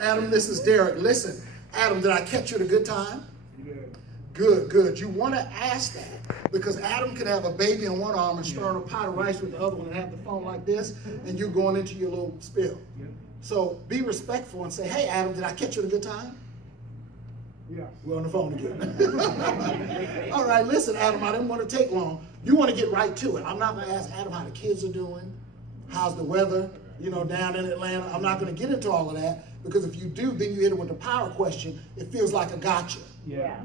Adam, this is Derek. Listen, Adam, did I catch you at a good time? You did. Good, good. You want to ask that because Adam could have a baby in one arm and stir a pot of rice with the other one and have the phone like this, and you going into your little spill. Yeah. So be respectful and say, hey, Adam, did I catch you at a good time? Yes. We're on the phone again. All right, listen, Adam, I didn't want to take long. You want to get right to it. I'm not going to ask Adam how the kids are doing, how's the weather, down in Atlanta. I'm not going to get into all of that because if you do, then you hit it with the power question. It feels like a gotcha. Yeah.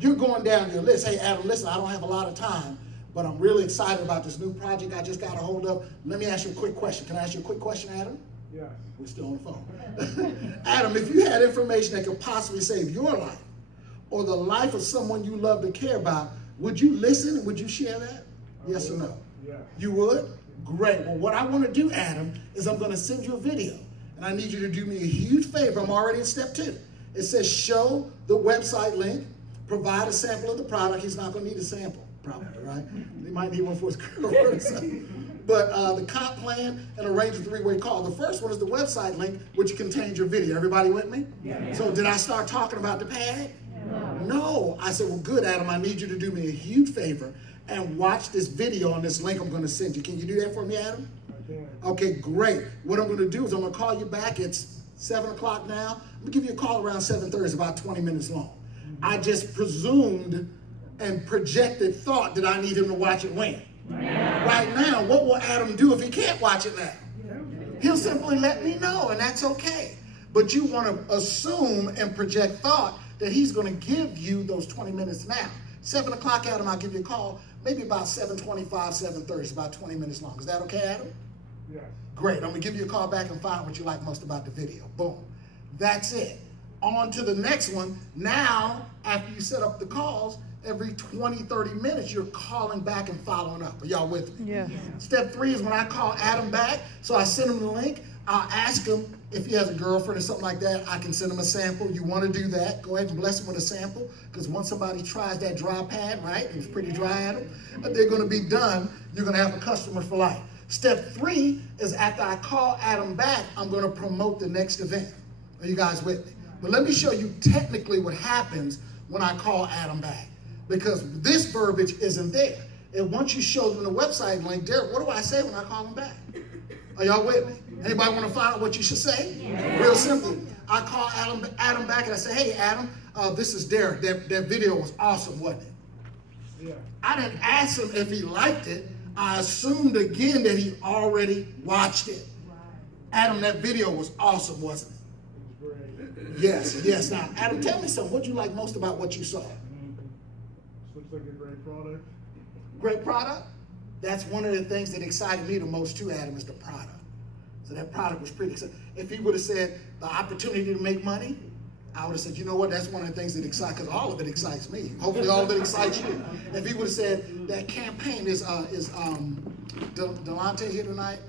You're going down your list. Hey, Adam, listen, I don't have a lot of time, but I'm really excited about this new project I just got a hold of. Let me ask you a quick question. Can I ask you a quick question, Adam? Yes. We're still on the phone. Adam, if you had information that could possibly save your life or the life of someone you love to care about, would you listen? Would you share that? Yes or no? Yes. You would? Great. Well, what I want to do, Adam, is I'm going to send you a video. And I need you to do me a huge favor. I'm already in step 2. It says show the website link, provide a sample of the product. He's not going to need a sample, probably, right? He might need one for his girlfriend. But the comp plan and arrange a 3-way call. The first one is the website link, which contains your video. Everybody with me? Yeah. So did I start talking about the pad? No. No. I said, well, good, Adam. I need you to do me a huge favor and watch this video on this link I'm going to send you. Can you do that for me, Adam? I can. Okay, great. What I'm going to do is I'm going to call you back. It's 7 o'clock now. I'm going to give you a call around 7:30. It's about 20 minutes long. I just presumed and projected thought that I need him to watch it when? Right now, what will Adam do if he can't watch it now? He'll simply let me know, and that's okay. But you want to assume and project thought that he's going to give you those 20 minutes now. 7 o'clock, Adam, I'll give you a call. Maybe about 7:25, 7:30. It's about 20 minutes long. Is that okay, Adam? Yes. Great. I'm going to give you a call back and find out what you like most about the video. Boom. That's it. On to the next one. Now, after you set up the calls, every 20, 30 minutes, you're calling back and following up. Are y'all with me? Yeah. Step 3 is when I call Adam back. So I send him the link. I'll ask him if he has a girlfriend or something like that. I can send him a sample. You want to do that, go ahead and bless him with a sample. Because once somebody tries that dry pad, right, it was pretty dry, Adam, but they're going to be done. You're going to have a customer for life. Step 3 is after I call Adam back, I'm going to promote the next event. Are you guys with me? But let me show you technically what happens when I call Adam back. Because this verbiage isn't there. And once you show them the website link, Derek, what do I say when I call him back? Are y'all with me? Anybody want to find out what you should say? Yeah. Real simple. I call Adam back and I say, hey, Adam, this is Derek. That video was awesome, wasn't it? Yeah. I didn't ask him if he liked it. I assumed again that he already watched it. Right. Adam, that video was awesome, wasn't it? It was great. Yes, yes. Now, Adam, tell me something. What you like most about what you saw? Looks like a great product. Great product? That's one of the things that excited me the most too, Adam, is the product. So that product was pretty exciting. If he would have said the opportunity to make money, I would have said, you know what, that's one of the things that excites, because all of it excites me. Hopefully all of it excites you. If he would have said that campaign is Delonte here tonight?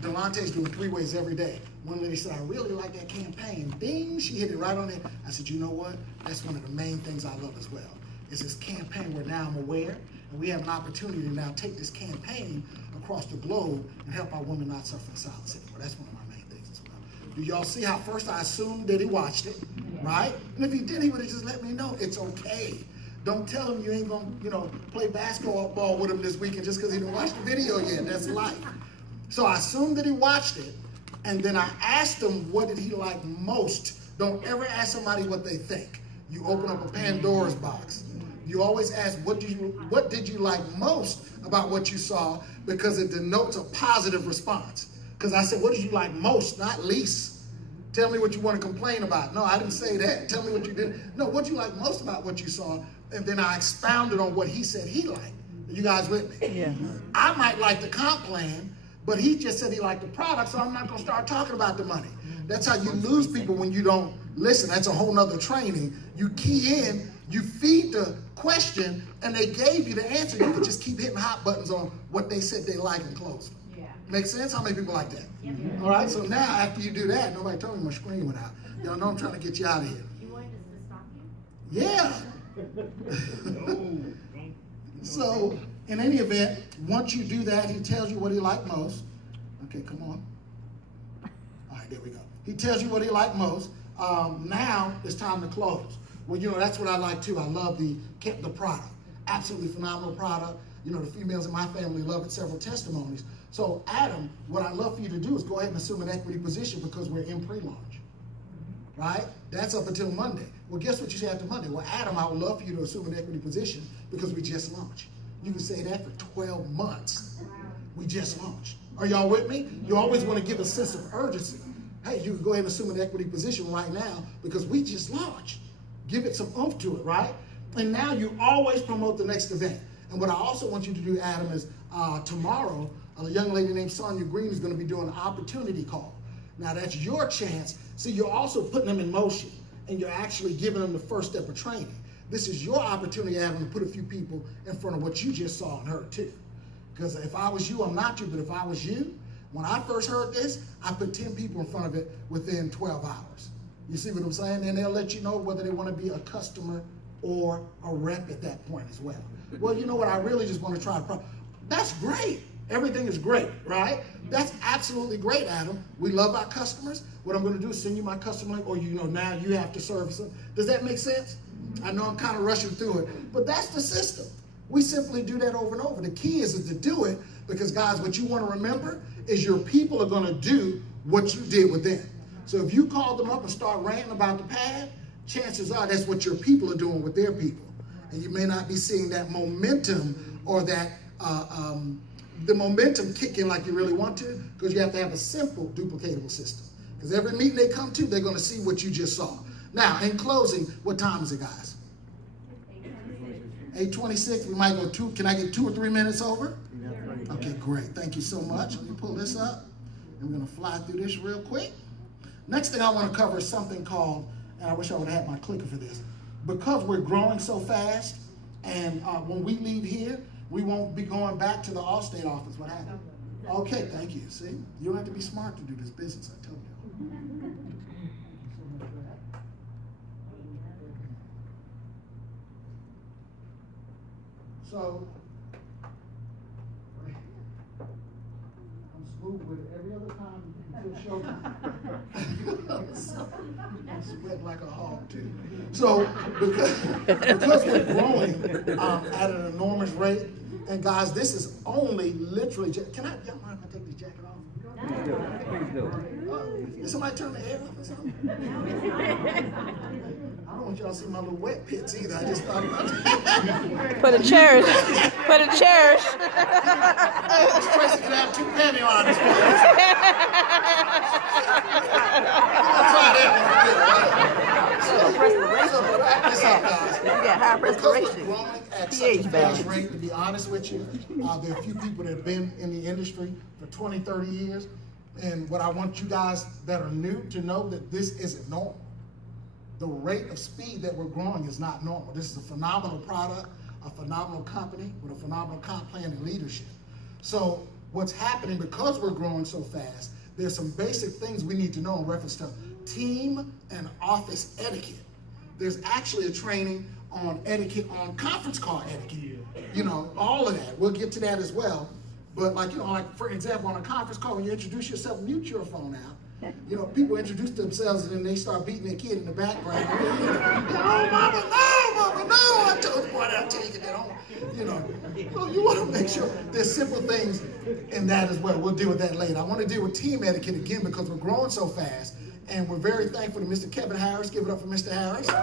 Delonte's doing 3 ways every day. One lady said, I really like that campaign. Ding, she hit it right on it. I said, you know what? That's one of the main things I love as well. Is this campaign where now I'm aware, and we have an opportunity to now take this campaign across the globe and help our women not suffer in silence anymore. That's one of my main things as well. Do y'all see how first I assumed that he watched it, right? And if he didn't, he would have just let me know. It's okay. Don't tell him you ain't gonna, play basketball with him this weekend just because he didn't watch the video yet. That's life. So I assumed that he watched it, and then I asked him what did he like most. Don't ever ask somebody what they think. You open up a Pandora's box. You always ask, what did you like most about what you saw, because it denotes a positive response. Because I said, what did you like most, not least? Tell me what you want to complain about. No, I didn't say that. Tell me what you did. No, what did you like most about what you saw? And then I expounded on what he said he liked. Are you guys with me? Yeah. I might like the comp plan, but he just said he liked the product, so I'm not going to start talking about the money. That's how you lose people when you don't listen. That's a whole nother training. You key in, you feed the question, and they gave you the answer. You could just keep hitting hot buttons on what they said they like and close. Yeah. Make sense? How many people like that? Yeah. All right, so now after you do that, nobody told me my screen went out. Y'all know I'm trying to get you out of here. You wanted us to stop you? Yeah. So, in any event, once you do that, he tells you what he liked most. Okay, come on. All right, there we go. He tells you what he liked most. Now it's time to close. Well, you know, that's what I like too. I love the product. Absolutely phenomenal product. You know, the females in my family love it, several testimonies. So Adam, what I'd love for you to do is go ahead and assume an equity position because we're in pre-launch, right? That's up until Monday. Well, guess what you say after Monday? Well, Adam, I would love for you to assume an equity position because we just launched. You can say that for 12 months. We just launched. Are y'all with me? You always want to give a sense of urgency. Hey, you can go ahead and assume an equity position right now because we just launched. Give it some oomph to it, right? And now you always promote the next event. And what I also want you to do, Adam, is tomorrow, a young lady named Sonia Green is going to be doing an opportunity call. Now that's your chance. So you're also putting them in motion and you're actually giving them the first step of training. This is your opportunity, Adam, to put a few people in front of what you just saw and heard too. Because if I was you, I'm not you, but if I was you, when I first heard this, I put 10 people in front of it within 12 hours. You see what I'm saying? And they'll let you know whether they want to be a customer or a rep at that point as well. Well, you know what? I really just want to try. That's great. Everything is great, right? That's absolutely great, Adam. We love our customers. What I'm going to do is send you my customer link, or you know, now you have to service them. Does that make sense? I know I'm kind of rushing through it, but that's the system. We simply do that over and over. The key is to do it because, guys, what you want to remember is your people are going to do what you did with them. So if you call them up and start ranting about the pad, chances are that's what your people are doing with their people. And you may not be seeing that momentum or that the momentum kick in like you really want to, because you have to have a simple duplicatable system. Because every meeting they come to, they're going to see what you just saw. Now, in closing, what time is it, guys? 8:26. We might go can I get 2 or 3 minutes over? Okay, great. Thank you so much. Let me pull this up. And we're going to fly through this real quick. Next thing I want to cover is something called, and I wish I would have had my clicker for this, because we're growing so fast, and when we leave here, we won't be going back to the Allstate office. What happened? Okay, thank you. See, you don't have to be smart to do this business, I told you. So, I'm smooth with it. Every other time you show I'm sweating like a hog too. So, because we're growing at an enormous rate, and guys, this is only literally, y'all mind if I take this jacket off? Please do. Did somebody turn the air off or something? I don't want y'all to see my little wet pits either. I just thought about it. For the chairs. For the chairs. Tracy can have 2 panty liners. You got high respiration. Growing at such a fast rate, to be honest with you, there are a few people that have been in the industry for 20, 30 years. And what I want you guys that are new to know that this isn't normal. The rate of speed that we're growing is not normal. This is a phenomenal product, a phenomenal company with a phenomenal comp plan and leadership. So what's happening because we're growing so fast, there's some basic things we need to know in reference to team and office etiquette. There's actually a training on etiquette, on conference call etiquette. You know, all of that. We'll get to that as well. But like, you know, like for example, on a conference call, when you introduce yourself, mute your phone out. You know, people introduce themselves and then they start beating their kid in the background. Oh, mama, no, I told you, boy, I'll take it home. You know, you want to make sure there's simple things in that as well. We'll deal with that later. I want to deal with team etiquette again because we're growing so fast. And we're very thankful to Mr. Kevin Harris. Give it up for Mr. Harris for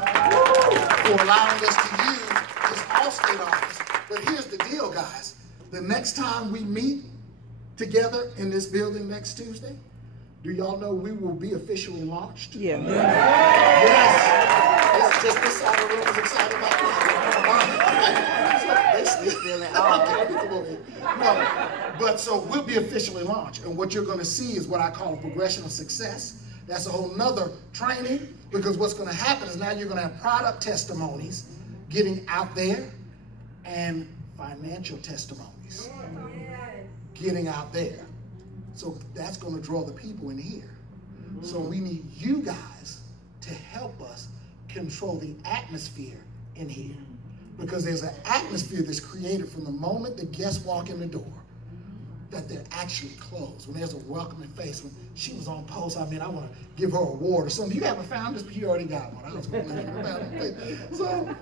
allowing us to use his Allstate office. But here's the deal, guys. The next time we meet together in this building next Tuesday, do y'all know we will be officially launched? Yeah. Yes. It's just this side of the room is excited about that. No, but so we'll be officially launched. And what you're going to see is what I call a progression of success. That's a whole nother training, because what's going to happen is now you're going to have product testimonies getting out there and financial testimonies getting out there. So that's going to draw the people in here. So we need you guys to help us control the atmosphere in here, because there's an atmosphere that's created from the moment the guests walk in the door. that they're actually closed, when there's a welcoming face. When she was on post, I mean, I want to give her an award or something. You haven't found this, but you already got one. I was going to let you about it. So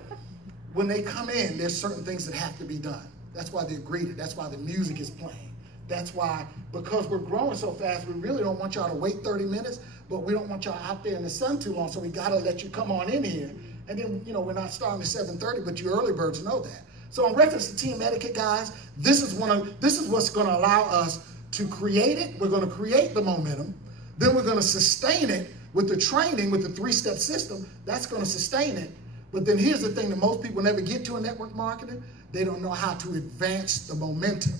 when they come in, there's certain things that have to be done. That's why they're greeted. That's why the music is playing. That's why, because we're growing so fast, we really don't want y'all to wait 30 minutes, but we don't want y'all out there in the sun too long, so we got to let you come on in here. And then, you know, we're not starting at 7:30, but you early birds know that. So in reference to team etiquette, guys, this is what's going to allow us to create it. We're going to create the momentum. Then we're going to sustain it with the training, with the 3-step system. That's going to sustain it. But then here's the thing that most people never get to in network marketing. They don't know how to advance the momentum.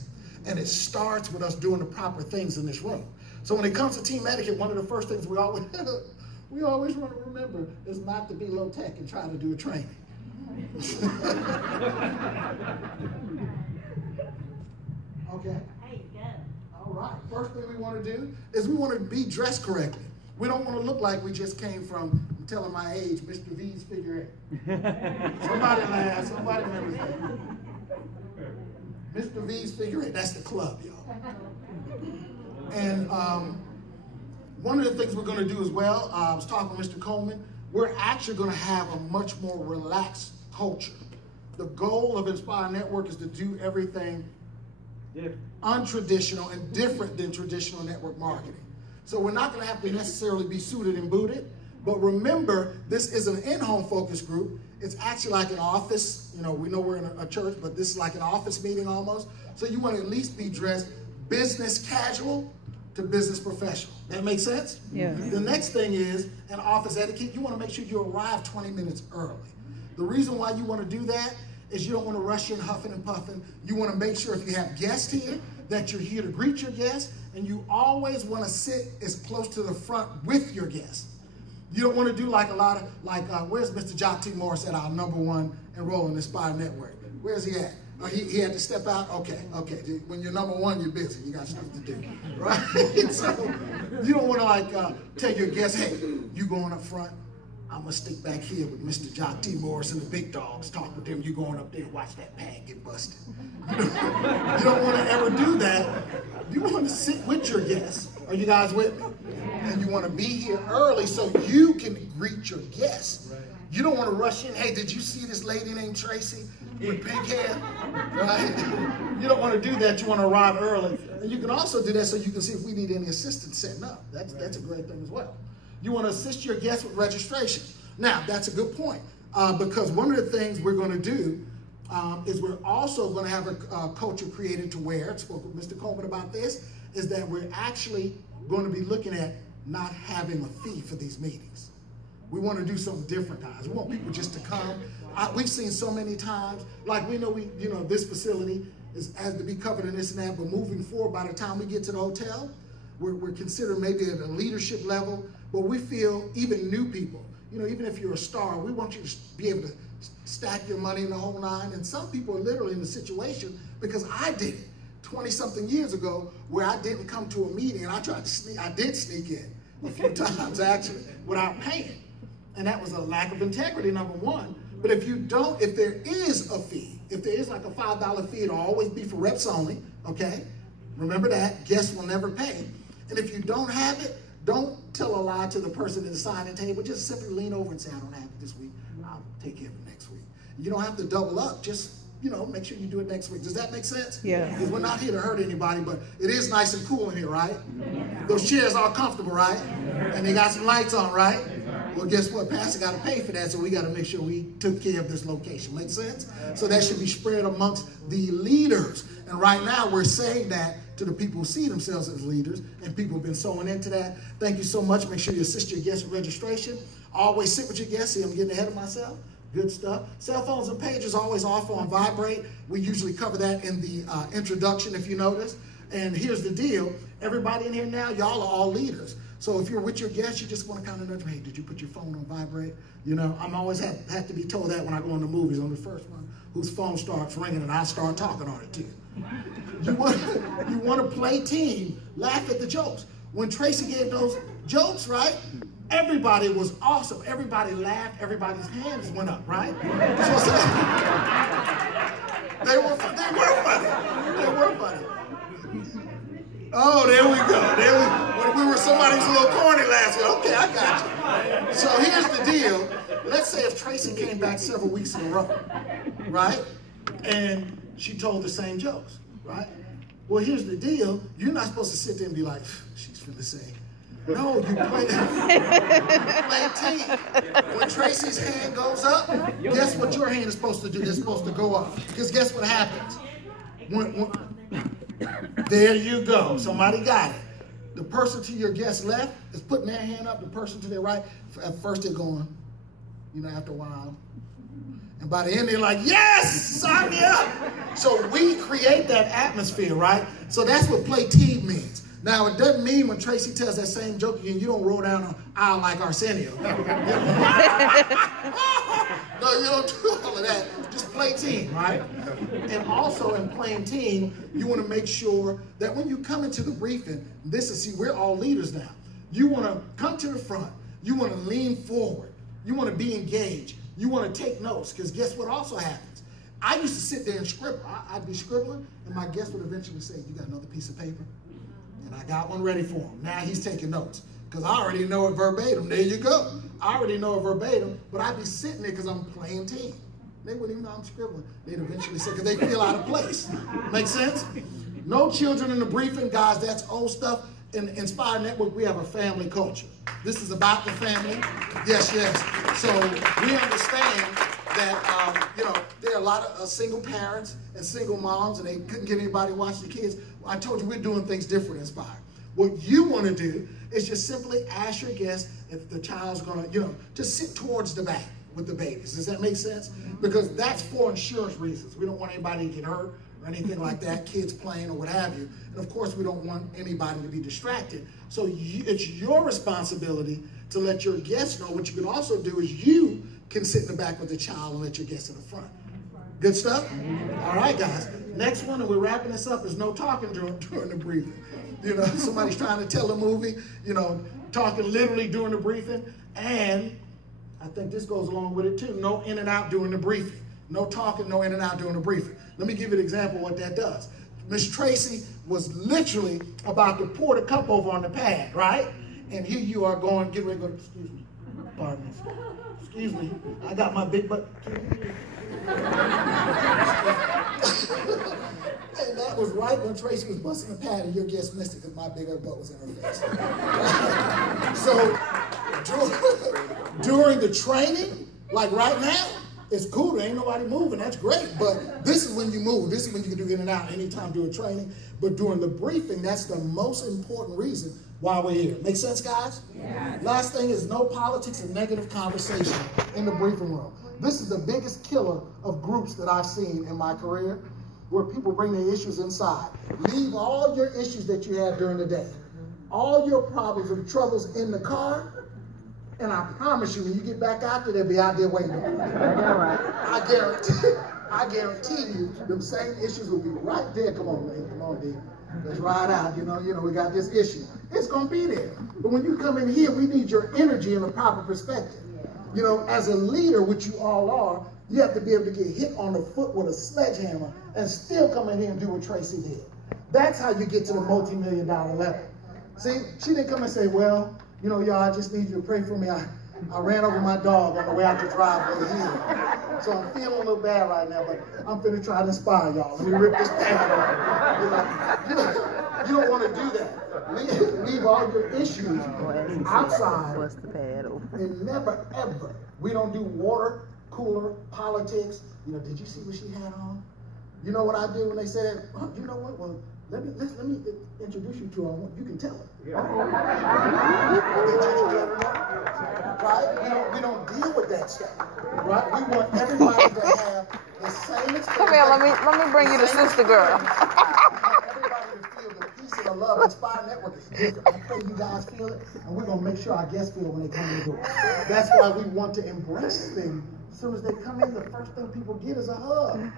And it starts with us doing the proper things in this room. So when it comes to team etiquette, one of the first things we always want to remember is not to be low tech and try to do a training. Okay. All right. First thing we want to do is we want to be dressed correctly. We don't want to look like we just came from, I'm telling my age, Mr. V's Figure 8. Somebody laugh. Somebody remembers that. Mr. V's Figure 8. That's the club, y'all. And one of the things we're going to do as well, I was talking with Mr. Coleman, we're actually going to have a much more relaxed culture. The goal of Inspire Network is to do everything untraditional and different than traditional network marketing. So we're not going to have to necessarily be suited and booted, but remember, this is an in-home focus group. It's actually like an office. You know, we know we're in a church, but this is like an office meeting almost. So you want to at least be dressed business casual to business professional. That makes sense? Yeah. The next thing is an office etiquette. You want to make sure you arrive 20 minutes early. The reason why you want to do that is you don't want to rush in huffing and puffing. You want to make sure if you have guests here that you're here to greet your guests, and you always want to sit as close to the front with your guests. You don't want to do like a lot of, where's Mr. Jock T. Morris at our #1 enrolling Inspire Network? Where's he at? Oh, he had to step out? Okay. When you're #1, you're busy. You got stuff to do, right? So you don't want to tell your guests, hey, you going up front? I'm going to stick back here with Mr. Jock T. Morris and the big dogs, talk with them. You going up there and watch that pad get busted. You don't want to ever do that. You want to sit with your guests. Are you guys with me? And you want to be here early so you can greet your guests. You don't want to rush in. Hey, did you see this lady named Tracy with pink hair? Right? You don't want to do that. You want to arrive early. And you can also do that so you can see if we need any assistance setting up. That's a great thing as well. You want to assist your guests with registration. Now, that's a good point because one of the things we're going to do is we're also going to have a culture created to where, I spoke with Mr. Coleman about this, is that we're actually going to be looking at not having a fee for these meetings. We want to do something different, guys. We want people just to come. We've seen so many times, like we know this facility has to be covered in this and that, but moving forward, by the time we get to the hotel, we're considered maybe at a leadership level, but we feel even new people, even if you're a star, we want you to be able to stack your money in the whole nine. And some people are literally in the situation, because I did it 20-something years ago, where I didn't come to a meeting and I did sneak in a few times actually without paying. And that was a lack of integrity, #1. But if there is a fee, if there is like a $5 fee, it'll always be for reps only, okay? Remember that, guests will never pay. And if you don't have it, don't tell a lie to the person at the signing table. Just simply lean over and say, I don't have it this week. I'll take care of it next week. You don't have to double up. Just, make sure you do it next week. Does that make sense? Yeah. Because we're not here to hurt anybody, but it is nice and cool in here, right? Those chairs are comfortable, right? And they got some lights on, right? Well, guess what? Pastor got to pay for that, so we got to make sure we took care of this location. Make sense? So that should be spread amongst the leaders. And right now, we're saying that to the people who see themselves as leaders, and people have been sowing into that. Thank you so much. Make sure you assist your guests with registration. Always sit with your guests. See, I'm getting ahead of myself. Good stuff. Cell phones and pages always off on vibrate. We usually cover that in the introduction, if you notice. And here's the deal. Everybody in here now, y'all are all leaders. So if you're with your guests, you just want to kind of nudge, hey, did you put your phone on vibrate? I'm always have to be told that when I go in the movies. I'm the first one whose phone starts ringing and I start talking on it too. You want to play team, laugh at the jokes. When Tracy gave those jokes, right? Everybody was awesome. Everybody laughed. Everybody's hands went up, right? So they were funny. They were funny. Oh, there we go. When we were somebody who's a little corny last week. Okay, I got you. So here's the deal. Let's say if Tracy came back several weeks in a row, right? And she told the same jokes, right? Well, here's the deal. You're not supposed to sit there and be like, she's finna say. No, you play team. When Tracy's hand goes up, guess what your hand is supposed to do? It's supposed to go up. Because guess what happens? There you go. Somebody got it. The person to your guest left is putting their hand up. The person to their right, at first they're going, after a while. And by the end, they're like, yes, sign me up. So we create that atmosphere, right? So that's what play team means. Now, it doesn't mean when Tracy tells that same joke again, you don't roll down an aisle like Arsenio. No, you don't do all of that. Just play team, right? And also in playing team, you want to make sure that when you come into the briefing, we're all leaders now. You want to come to the front. You want to lean forward. You want to be engaged. You want to take notes, because guess what also happens? I used to sit there and scribble. I'd be scribbling, and my guest would eventually say, you got another piece of paper? And I got one ready for him. Now he's taking notes, because I already know it verbatim. There you go. I already know it verbatim, but I'd be sitting there because I'm playing team. They wouldn't even know I'm scribbling. They'd eventually say, because they feel out of place. Make sense? No children in the briefing, guys. That's old stuff. In Inspire Network, we have a family culture. This is about the family. Yes, yes. So we understand that, there are a lot of single parents and single moms, and they couldn't get anybody to watch the kids. I told you we're doing things different in Inspire. What you want to do is just simply ask your guest if the child's going to, just sit towards the back with the babies. Does that make sense? Because that's for insurance reasons. We don't want anybody to get hurt or anything like that, kids playing or what have you. And of course, we don't want anybody to be distracted. So it's your responsibility to let your guests know. What you can also do is you can sit in the back with the child and let your guests in the front. Good stuff? All right, guys. Next one, and we're wrapping this up, is no talking during the briefing. Somebody's trying to tell a movie, talking literally during the briefing. And I think this goes along with it too. No in and out during the briefing. No talking, no in and out during the briefing. Let me give you an example of what that does. Miss Tracy was literally about to pour the cup over on the pad, right? And here you are going, get ready to go, excuse me, pardon me. Excuse me, I got my big butt. And that was right when Tracy was busting the pad and your guest missed it because my bigger butt was in her face. So during the training, like right now, it's cool, there ain't nobody moving, that's great, but this is when you move. This is when you can do in and out anytime during training. But during the briefing, that's the most important reason why we're here. Make sense, guys? Yeah. Last thing is no politics and negative conversation in the briefing room. This is the biggest killer of groups that I've seen in my career, where people bring their issues inside. Leave all your issues that you had during the day, all your problems and troubles in the car, and I promise you, when you get back out there, they'll be out there waiting. I guarantee you, them same issues will be right there. Come on, man. Come on, D. Let's ride out. We got this issue. It's going to be there. But when you come in here, we need your energy in a proper perspective. As a leader, which you all are, you have to be able to get hit on the foot with a sledgehammer and still come in here and do what Tracy did. That's how you get to the multi-million-dollar level. See, she didn't come and say, well, y'all, I just need you to pray for me. I ran over my dog on the way out the driveway here. So I'm feeling a little bad right now, but I'm finna try to inspire y'all. Let me rip this pad off. You don't want to do that. Leave all your issues outside. And never, ever. We don't do water cooler politics. Did you see what she had on? You know what I do when they say that? Oh, you know what? Well, let me introduce you to her. You can tell her. Yeah. Right? We don't deal with that stuff. Right? We want everybody to have the same experience. Come here, let me bring you the sister girl. Everybody to feel the peace and the love. Inspire Network is different. I pray you guys feel it, and we're gonna make sure our guests feel it when they come in the door. That's why we want to embrace things. As soon as they come in, the first thing people get is a hug.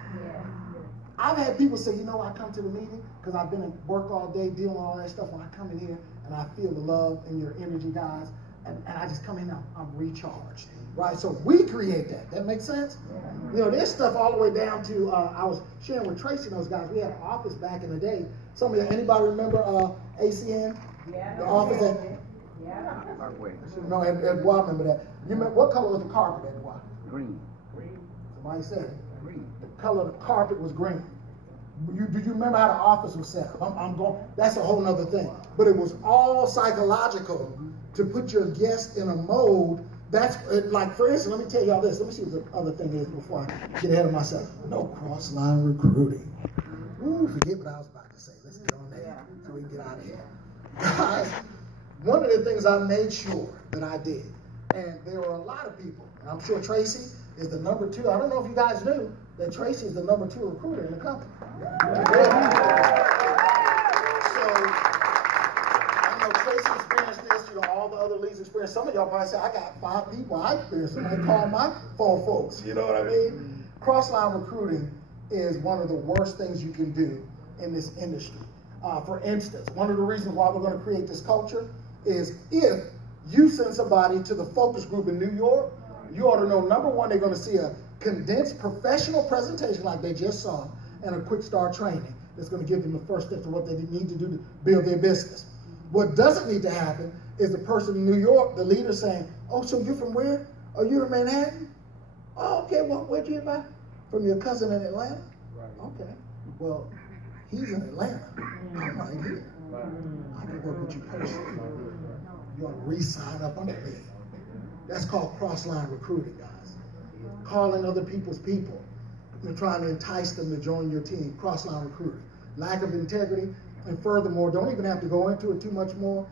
I've had people say, I come to the meeting because I've been at work all day dealing with all that stuff. When I come in here and I feel the love and your energy, guys, and I just come in, I'm recharged, right? So we create that. That makes sense? There's stuff all the way down to, I was sharing with Tracy and those guys, we had an office back in the day, Some of you, anybody remember ACN? Yeah. The office at, Yeah. Parkway. no, at Bois, remember that. You remember, what color was the carpet at Bois? Green. Somebody said it. Green. The color of the carpet was green. Do you remember how the office was set up? I'm going, that's a whole nother thing. But it was all psychological to put your guest in a mode. That's like, for instance, let me tell y'all this. Let me see what the other thing is before I get ahead of myself. No cross-line recruiting. Ooh, forget what I was about to say. Let's get on there so we can get out of here. Guys, one of the things I made sure that I did, and there were a lot of people, and I'm sure Tracy is the number 2. I don't know if you guys knew that Tracy is the number 2 recruiter in the company. So, I know Tracy experienced this, all the other leads experienced. Some of y'all probably say, I got 5 people I experienced. Somebody call my 4 folks. You know what I mean? Cross-line recruiting is one of the worst things you can do in this industry. For instance, one of the reasons why we're going to create this culture is if you send somebody to the focus group in New York, you ought to know, number one, they're going to see a condensed professional presentation like they just saw and a quick start training that's going to give them the first steps of what they need to do to build their business. What doesn't need to happen is the person in New York, the leader, saying, oh, so you're from where? Oh, you're in Manhattan? Oh, okay, well, where'd you invite? From your cousin in Atlanta? Right. Okay. Well, he's in Atlanta. I'm right here. Right. I can work with you personally. You ought to re-sign up under me. That's called cross-line recruiting, guys. Calling other people's people. You're trying to entice them to join your team. Cross-line recruiting. Lack of integrity. And furthermore, don't even have to go into it too much more.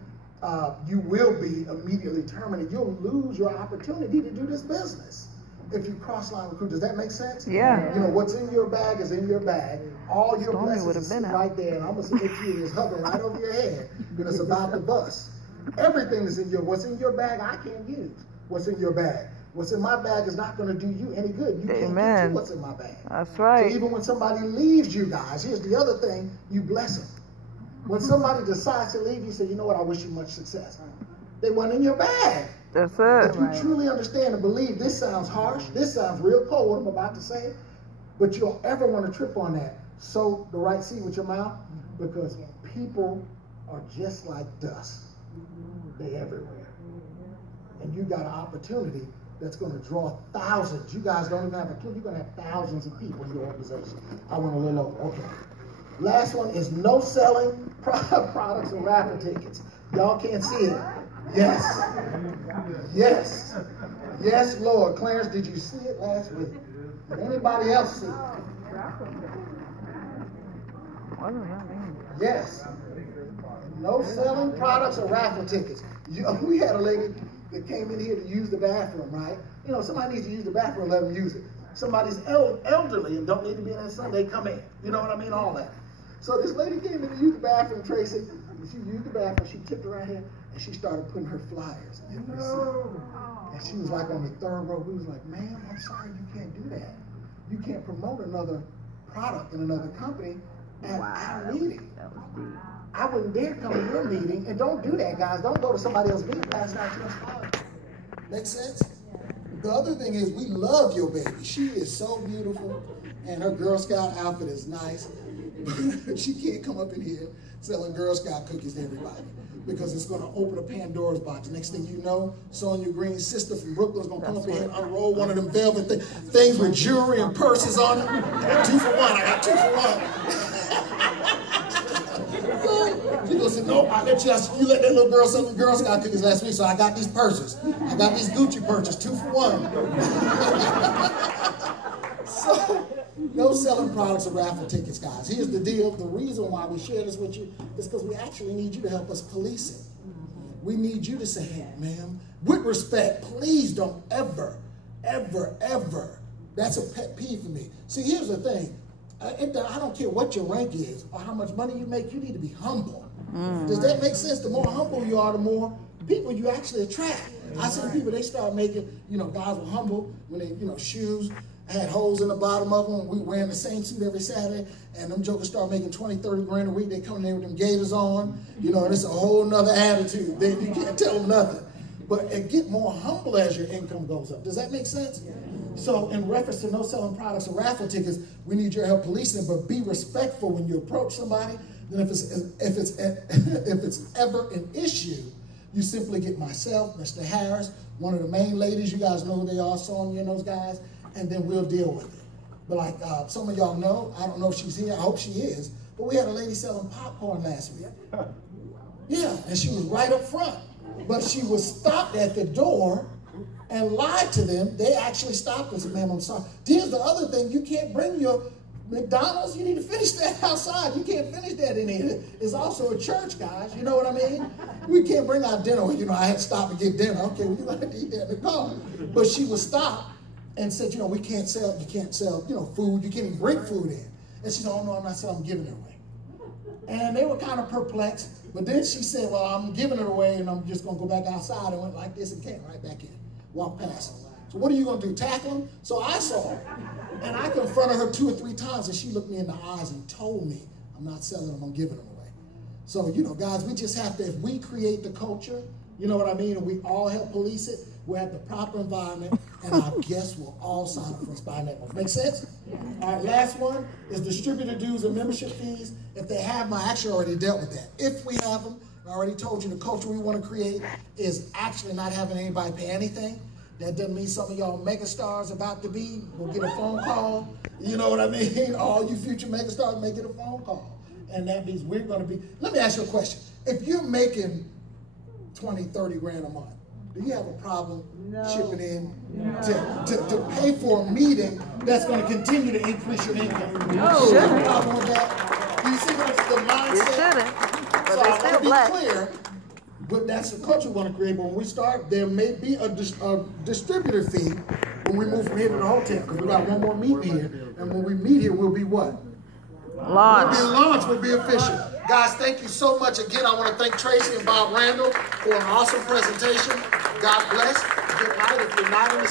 You will be immediately terminated. You'll lose your opportunity to do this business if you cross-line recruit. Does that make sense? Yeah. You know, what's in your bag is in your bag. All your Stormy blessings are sitting right there, and I'm going to submit to you, it's hovering right over your head, and it's about to bust. Everything is in what's in your bag, I can't use. What's in your bag? What's in my bag is not going to do you any good. You can't get to what's in my bag. That's right. So even when somebody leaves you guys, here's the other thing, you bless them. When somebody decides to leave, you say, you know what, I wish you much success. They weren't in your bag. That's it. If you truly understand and believe, this sounds harsh, this sounds real cold, what I'm about to say, but you'll ever want to trip on that, sow the right seed with your mouth, because people are just like dust. They're everywhere. And you got an opportunity that's going to draw thousands. You guys don't even have a clue. You're going to have thousands of people in your organization. I went a little over. Okay. Last one is no selling products or raffle tickets. Y'all can't see it. Yes. Yes. Yes, Lord. Clarence, did you see it last week? Did anybody else see it? What does that mean? Yes. No selling products or raffle tickets. We had a lady that came in here to use the bathroom, right? You know, somebody needs to use the bathroom, let them use it. Somebody's elderly and don't need to be in there Sunday, come in. You know what I mean? All that. So this lady came in to use the bathroom, Tracy. And she used the bathroom. She tipped around here and she started putting her flyers in her seat. And she was like on the 3rd row. We was like, ma'am, I'm sorry, you can't do that. You can't promote another product in another company at our meeting. I wouldn't dare come to your meeting, and don't do that, guys. Don't go to somebody else's meeting, pass it out to us. Make sense? The other thing is, we love your baby. She is so beautiful, and her Girl Scout outfit is nice. She can't come up in here selling Girl Scout cookies to everybody, because it's going to open a Pandora's box. Next thing you know, Sonia Green's sister from Brooklyn is going to come up in here and unroll one of them velvet things with jewelry and purses on it. I got 2 for 1. I got 2 for 1. She goes, no, I let you let that little girl sell me Girl Scout cookies last week, so I got these purses. I got these Gucci purses, 2 for 1. So, no selling products or raffle tickets, guys. Here's the deal. The reason why we share this with you is because we actually need you to help us police it. We need you to say, hey, ma'am, with respect, please don't ever, ever, ever. That's a pet peeve for me. See, here's the thing. I don't care what your rank is or how much money you make, you need to be humble. Does that make sense? The more humble you are, the more people you actually attract. I see people, they start making, guys were humble when they, shoes had holes in the bottom of them. We wearing the same suit every Saturday, and them jokers start making 20, 30 grand a week. They come in there with them gaiters on, and it's a whole nother attitude. You can't tell them nothing. But it get more humble as your income goes up. Does that make sense? So in reference to no selling products or raffle tickets, we need your help policing, but be respectful when you approach somebody. Then if it's ever an issue, you simply get myself, Mr. Harris, one of the main ladies, you guys know who they are, Sonia and those guys, and then we'll deal with it. But like some of y'all know, I don't know if she's here, I hope she is, but we had a lady selling popcorn last week. Yeah, and she was right up front. But she was stopped at the door and lied to them. They actually stopped and said, ma'am, I'm sorry. Here's the other thing, you can't bring your McDonald's, you need to finish that outside. You can't finish that in here. It's also a church, guys, you know what I mean? We can't bring our dinner. You know, I had to stop and get dinner. Okay, well, you're going to have to eat that in the car. But she was stopped and said, you know, you can't sell, you know, food. You can't even bring food in. And she said, oh, no, I'm not selling, I'm giving it away. And they were kind of perplexed. But then she said, well, I'm giving it away and I'm just going to go back outside, and went like this and came right back in. Walked past them. So what are you going to do, tackle them? So I saw her. And I confronted her 2 or 3 times, and she looked me in the eyes and told me, I'm not selling them, I'm giving them away. So, you know, guys, we just have to, if we create the culture, you know what I mean, and we all help police it, we'll have the proper environment, and our guests will all sign up for Inspire Network. Make sense? Yeah. All right, last one is distributor dues and membership fees. If they have them, I actually already dealt with that. If we have them, I already told you the culture we want to create is actually not having anybody pay anything. That doesn't mean some of y'all megastars about to be will get a phone call. You know what I mean? All you future megastars may get a phone call. And that means we're going to be, let me ask you a question. If you're making 20, 30 grand a month, do you have a problem chipping in to pay for a meeting that's going to continue to increase your income? No. You have a problem with that? Do you see what's the mindset? You shouldn't, but So they I still want to black. be clear, but that's the culture we want to create. But when we start, there may be a distributor fee when we move from here to the hotel, because we got one more meeting here. And when we meet here, we'll be what? Launch. We'll be launched, we'll be official. Guys, thank you so much. Again, I want to thank Tracy and Bob Randall for an awesome presentation. God bless. Good night. If you're not in the